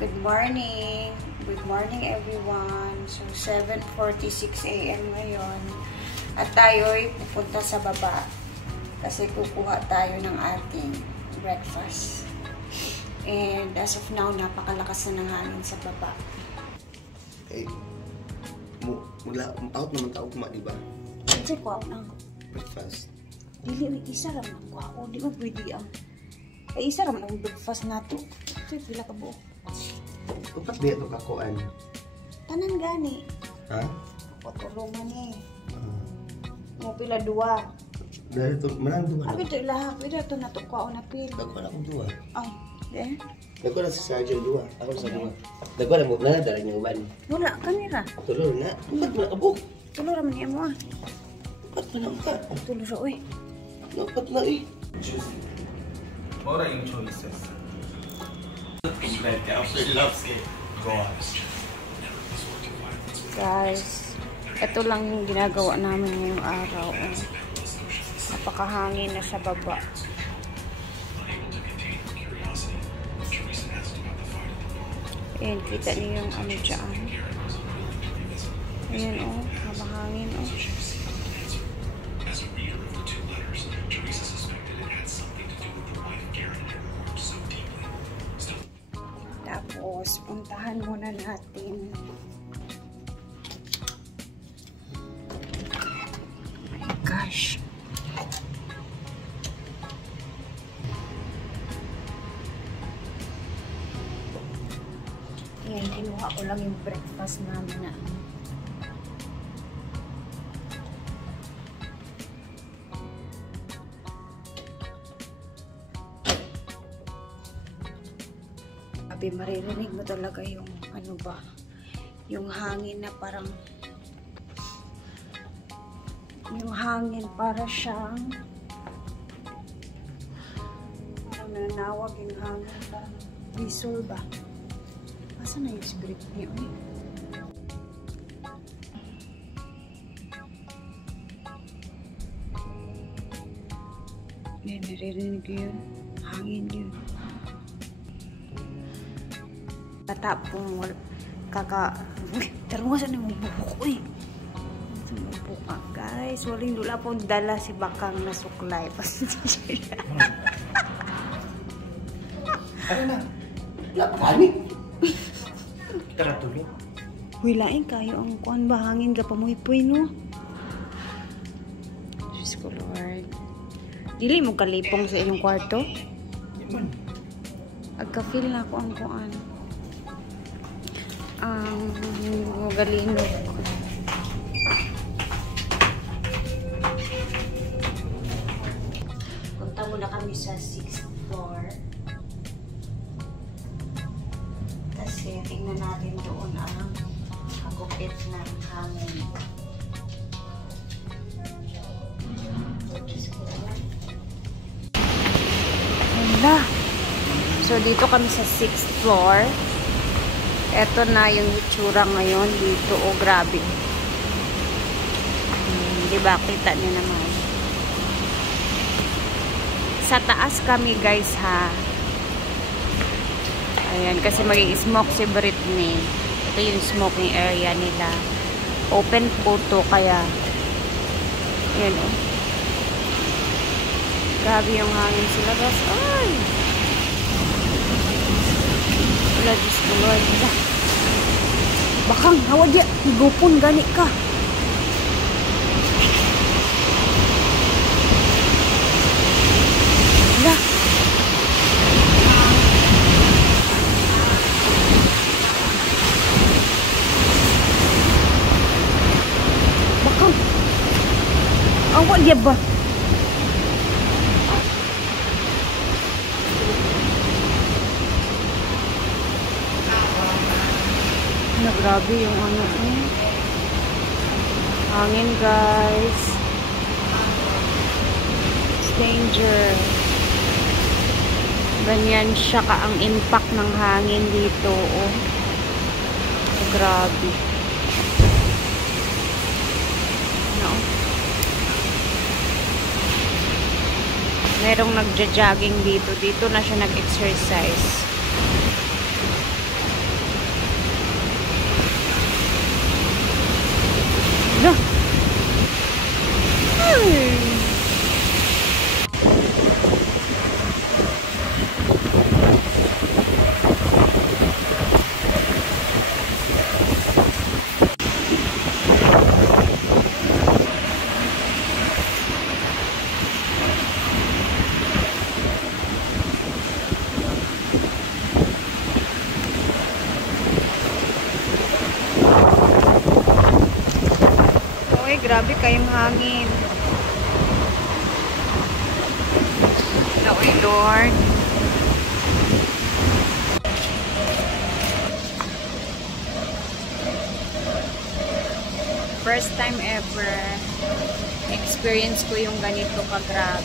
Good morning! Good morning everyone! So, 7:46 AM ngayon. At tayo'y pupunta sa baba. Kasi kukuha tayo ng ating breakfast. And as of now, napakalakas na ng hangin sa baba. Eh, out naman tao kuma, diba? Kasi kuha na. Breakfast. Dili, isa lang ang kuha ko. Di ba pwede ang... Ay, isa lang ang breakfast na to. Ito, pila ka buo. Upat di ito kakuan. Tanan gani. Ha? Patulungan eh. Mo pila dua. Dahil ito, manang duwa. Abi ito ilaha. Pwede ito natukwa o napil. Dagwa na akong duwa. Ay, de? Dagwa na si Sergeant duwa. Ako sa duwa. Dagwa na mo na dala niyo uban. Wala, kanira. Tulor na. Upat na kabuk. Tulor naman niya mo ah. Upat na lang ka. Tulor siya, uy. Upat na eh. What are your choices? Guys, ito lang yung ginagawa namin ngayong araw. Napakahangin na sa baba. Ayan, kita niyo yung ano dyan. Ayan o, mabahangin o. Tapos, puntahan muna natin. Oh my gosh. Ayan, kinuha ko lang yung breakfast namin na maririnig mo talaga yung ano ba, yung hangin na parang yung hangin para siyang nananawag yung hangin parang whistle ba? Asa na yung spirit niyo eh? Yan, naririnig ko yun, hangin yun. Tapong tarumasan yung buhok ko eh. Buka guys, waling dula po dala si bakang na suklay. Ano na? Lapani? Tara tuloy. Wilain kayo ang kuan ba hangin ka pamuhipoy no? Diyos ko Lord. Dili mo kalipong sa inyong kwarto? Agka-feel na ako ang kuan. Ang magalinog. Punta muna kami sa 6th floor. Kasi tingnan natin doon ang kagupit ng hangin. Wala. So dito kami sa 6th floor. Ito na yung itsura ngayon dito. Oh, grabe. Diba? Kita niyo naman. Sa taas kami, guys, ha. Ayan, kasi mag-i-smoke si Britney. Ito yung smoking area nila. Open po to, kaya ayan, oh. Grabe yung hangin sila, guys. Ay! Wala, Diyos ko, Lord. Wala. Bakang, hawa diya. Higupon, gani ka. Wala. Bakang. Hawa diya ba? Grabe yung ano eh. Hangin guys. It's danger. Ganyan siya ka ang impact ng hangin dito. Oh. Grabe. No. Merong nagja-jogging dito. Dito na siya nag-exercise. grabe kayong hangin. Naoy, Lord. First time ever experience ko yung ganito kagrabe.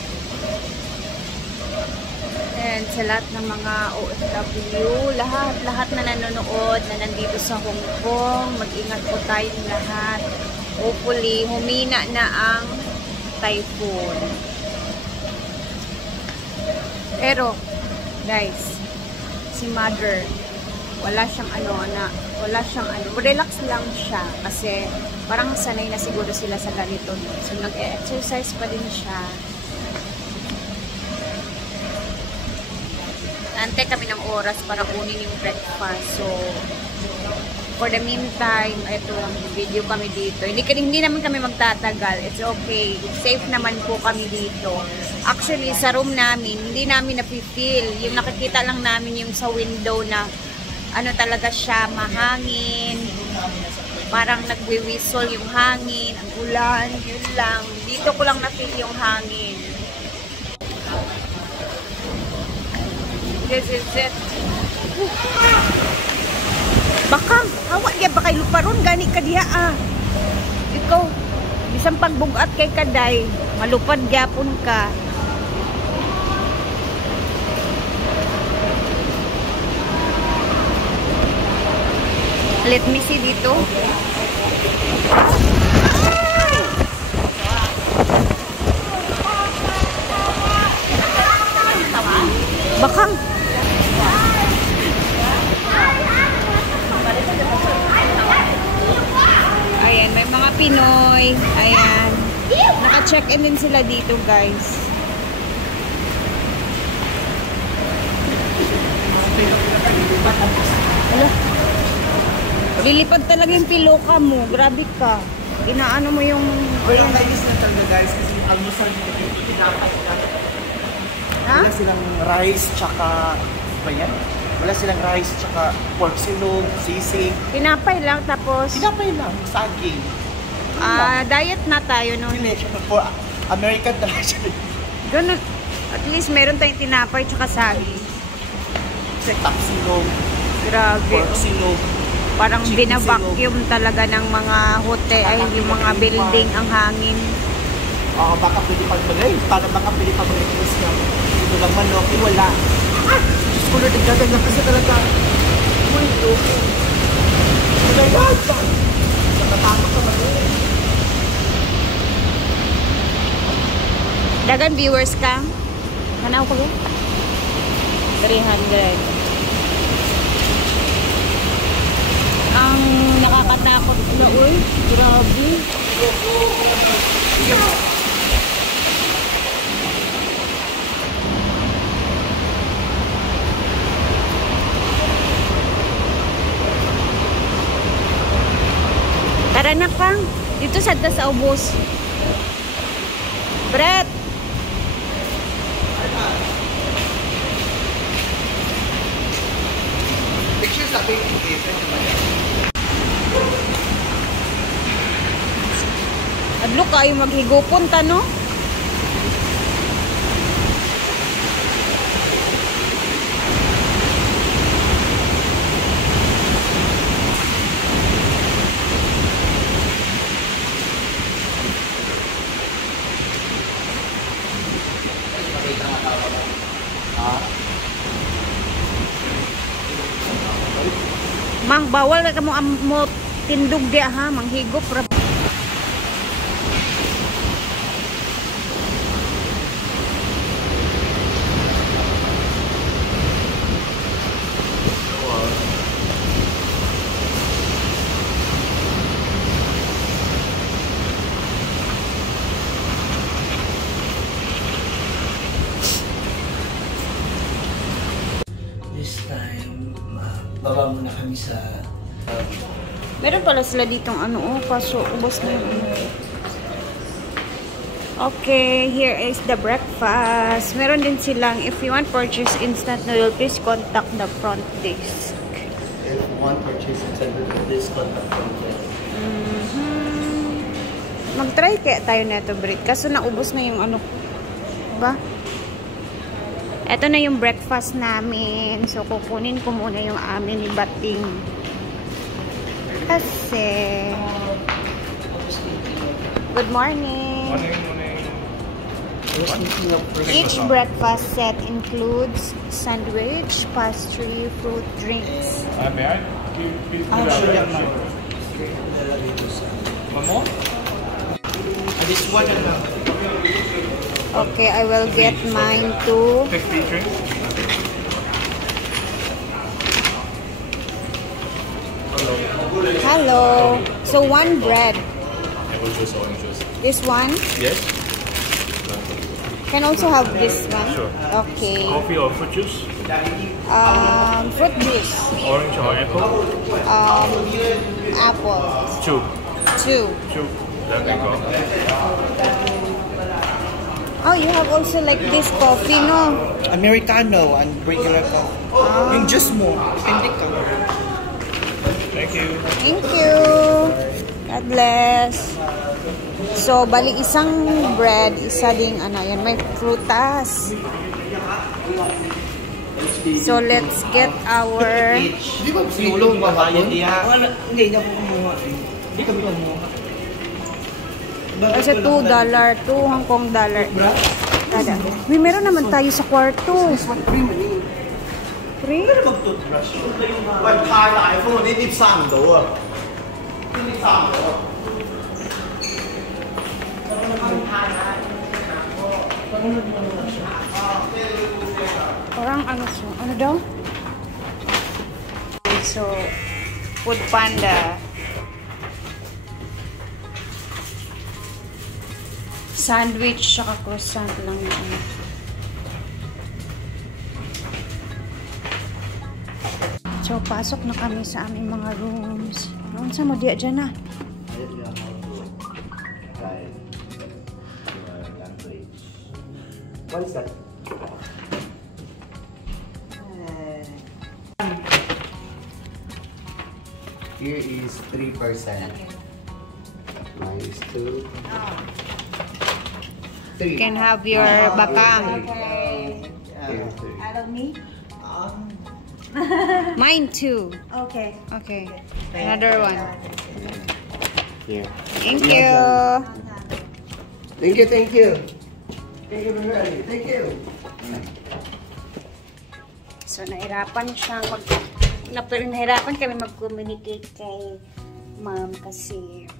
And sa lahat ng mga OFW, lahat na nanonood na nandito sa Hong Kong, mag-ingat po tayong lahat. Hopefully, humina na ang typhoon. Pero, guys, si mother, wala siyang relax lang siya kasi parang sanay na siguro sila sa ganito. So, nag-exercise pa din siya. Antay kami ng oras para kunin yung breakfast. So, for the meantime, ito, video kami dito. Hindi naman kami magtatagal. It's okay. Safe naman po kami dito. Actually, sa room namin, hindi namin napifeel. Yung nakikita lang namin yung sa window na ano talaga siya, mahangin. Parang nagwi-whistle yung hangin, ang ulan, yun lang. Dito ko lang na-feel yung hangin. This is it. Bakang, hawa niya ba kay luparon? Gani ka diha ah. Ikaw, bisang pagbugat kay kaday, malupad gyapon ka. Let me see dito. Bakang. Ayan, may mga Pinoy. Ayan. Naka-check-in din sila dito, guys. Hello? Lilipad talaga yung piloka mo. Grabe ka. Inaano mo yung... Walang kainis na talaga guys kasi almusal dito pinapay na. Ha? Wala silang rice tsaka... ba yan? Wala silang rice tsaka pork silog, sisig. Pinapay lang tapos... Pinapay lang, saging. Diet na tayo nun. Hindi, for American tradition. Ganun. At least meron tayong tinapay tsaka saging. Tap silog, Grabe. pork silog. Parang chicken binabacuum talaga ng mga hotel ay yung mga building ang hangin. Baka pwede pang magay. Para baka pwede pang magay na ito lang manok, wala. Diyos ko, nagdagan lang kasi talaga. Uy, ito. Oh my God! Nakatamak ka magay. Dagan viewers ka? Kanaw ko ba? 300. Ang nakakatakot na uy. Grabe. Tara na Kang. Dito sadta sa ubos. Brett. Picture sa akin. Adlo kayo maghigupon ta no? Mang bawal ka mo tindog dia ha, manghigop ra. This time, baba muna kami sa... Meron pala sila ditong ano, kaso ubos na yun. Okay, here is the breakfast. Meron din silang, if you want purchase instant noodle, please contact the front desk. If one purchase instant noodle, please contact from there. Mag-try kaya tayo neto, Brit. Kaso naubos na yung ano. Diba? Ito na yung breakfast namin. So, kukunin ko muna yung amin ni Bating. Kasi... Good morning. Each breakfast set includes sandwich, pastry, fruit, drinks. May I? One more? This one na lang. Okay, I will get mine too. 50 drinks? Hello. So, one bread. It was just orange juice. This one? Yes? Can also have this one. Sure. Okay. Coffee or fruit juice? Fruit juice. Orange or apple? Apple. Two. Two. There we go. Oh, you have also like this coffee, no? Americano and regular coffee. Yung juice mo, hindi ka. Thank you. Thank you. God bless. So, bali isang bread, isa ding ano, yan may prutas. So, let's get our... Di ba sinulong babayad niya? Hindi niya po kumuha. Hindi kami kumuha. Kasi $2, $2 Hong Kong dollar. Tada. May meron naman tayo sa kwarto. Free? Pero mag-toothbrush. วันทายหลายคนนี่รีบสั่งตัวรีบสั่งตัว Parang ano siya? Ano daw? So, Food Panda. Sandwich, saka croissant lang yun. So, pasok na kami sa aming mga rooms. Ano sa mo diya dyan na? What is that? Here is 3%. Mine is 2. 3. You can have your bakang. Okay. Out of me? Mine too. Okay. Okay. Another one. Here. Thank you. Thank you, thank you. Thank you very much. Thank you. So, nahirapan kami mag-communicate kay ma'am kasi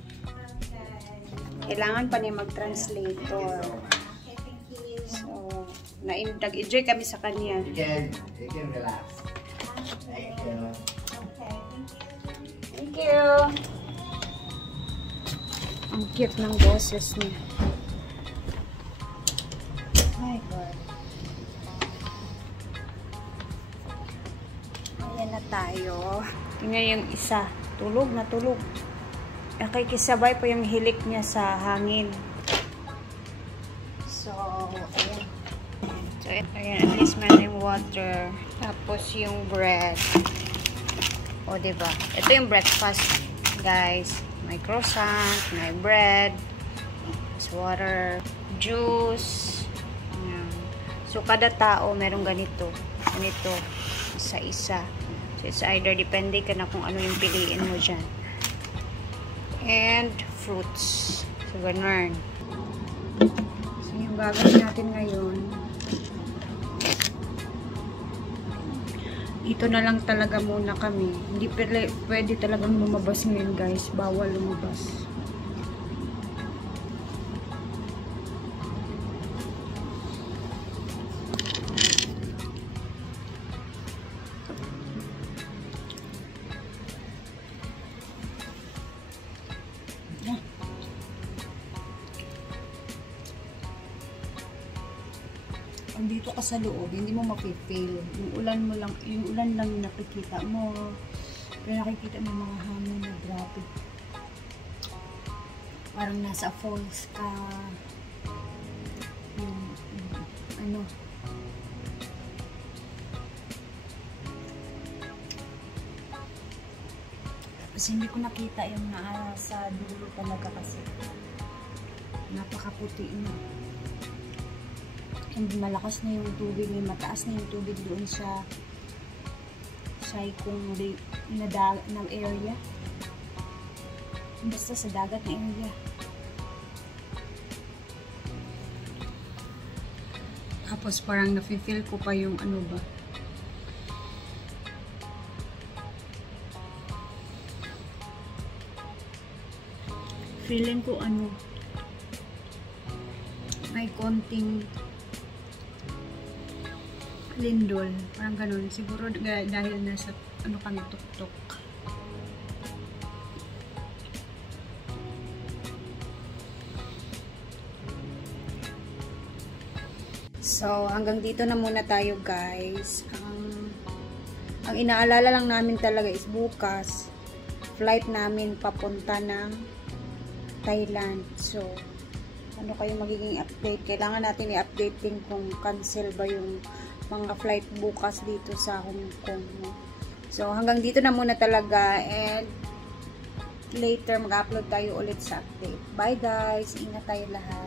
kailangan pa niya mag-translator. So, nag-enjoy kami sa kanya. You can relax. Thank you. Thank you. Ang cute ng boses niya. My God. Ayan na tayo. Tingnan yung isa. Tulog na tulog. Nakikisabay pa yung hilik niya sa hangin. So, ayan. So, ayan. At least may water. Tapos yung bread. O, diba? Ito yung breakfast, guys. May croissant, may bread, there's water, juice. Ayan. So, kada tao merong ganito. Ganito. Isa-isa. So, it's either depende ka na kung ano yung piliin mo dyan. And fruits. So, ganun. So, yung gagawin natin ngayon, ito na lang talaga muna kami. Hindi pwede talagang lumabas ngayon, guys. Bawal lumabas. Dito ka sa loob, hindi mo mapipil. Yung ulan lang yung nakikita mo. Pero nakikita mo mga hangin na grabe. Parang nasa falls ka. Ano. Tapos hindi ko nakita yung nasa dulo talaga kasi. Napakaputi na. And malakas na yung tubig, may mataas na yung tubig doon sa Saikong na area. Basta sa dagat na area. Tapos parang nafe-feel ko pa yung ano ba. Feeling ko ano, may konting lindol, parang ganun. Siguro dahil nasa ano kami tuktok. So, hanggang dito na muna tayo, guys. Ang inaalala lang namin talaga is bukas flight namin papunta ng Thailand. So, ano kayo magiging update? Kailangan natin i-update din kung cancel ba yung mga flight bukas dito sa Hong Kong. So, hanggang dito na muna talaga, and later mag-upload tayo ulit sa update. Bye guys! Ingat tayo lahat!